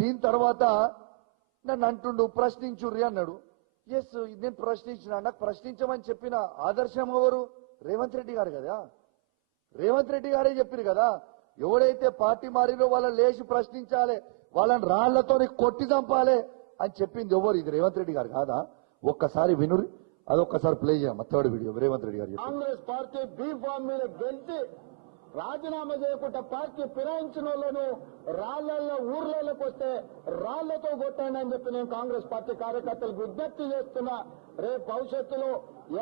దీని తర్వాత నన్ను అంటుండు ప్రశ్నించుర్రి అన్నాడు. ఎస్, నేను ప్రశ్నించిన. నాకు ప్రశ్నించమని చెప్పిన ఆదర్శం ఎవరు? రేవంత్ రెడ్డి గారు కదా. రేవంత్ రెడ్డి గారే చెప్పారు కదా, ఎవడైతే పార్టీ మారినో వాళ్ళని లేచి ప్రశ్నించాలి, వాళ్ళని రాళ్లతో కొట్టి చంపాలి అని చెప్పింది ఎవరు? ఇది రేవంత్ రెడ్డి గారు కాదా? ఒక్కసారి వినురి, అదొక్కసారి ప్లే చేయమ్మా. థర్డ్ వీడియో రేవంత్ రెడ్డి గారు. కాంగ్రెస్ పార్టీ బీ ఫామ్ మీద గెలిచి రాజీనామా చేయకుండా పార్టీ ఫిరాయించిన వాళ్ళను రాళ్లలో ఊర్లలోకి వస్తే రాళ్లతో కొట్టండి అని చెప్పి నేను కాంగ్రెస్ పార్టీ కార్యకర్తలకు విజ్ఞప్తి చేస్తున్నా. రేపు భవిష్యత్తులో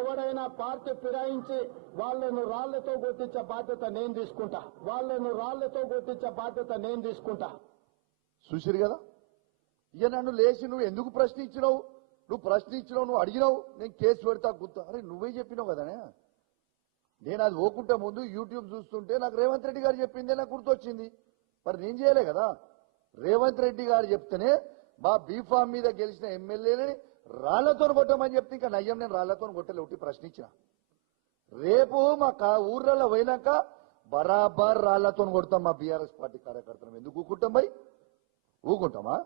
ఎవరైనా పార్టీ ఫిరాయించి వాళ్లను రాళ్లతో కొట్టించే బాధ్యత నేను తీసుకుంటా. వాళ్లను రాళ్లతో కొట్టించే బాధ్యత నేను తీసుకుంటా. చూసిరు కదా, ఇక నన్ను లేచి నువ్వు ఎందుకు ప్రశ్నించినావు, నువ్వు అడిగినావు, నేను కేసు పెడతా గుర్తా. అరే నువ్వే చెప్పినావు కదనే. నేను అది పోకుంటే ముందు యూట్యూబ్ చూస్తుంటే నాకు రేవంత్ రెడ్డి గారు చెప్పిందే నాకు గుర్తొచ్చింది. మరి నేను చేయలే కదా. రేవంత్ రెడ్డి గారు చెప్తేనే మా బీఫామ్ మీద గెలిచిన ఎమ్మెల్యేని రాళ్లతో కొట్టమని చెప్తే ఇంకా నయ్యం, నేను రాళ్లతో కొట్టలే, ఒకటి ప్రశ్నించిన. రేపు మా ఊర్లలో పోయినాక బరాబర్ రాళ్లతో కొడతాం మా బీఆర్ఎస్ పార్టీ కార్యకర్తలు. ఎందుకు ఊకుంటాం భయ్? ఊకుంటామా?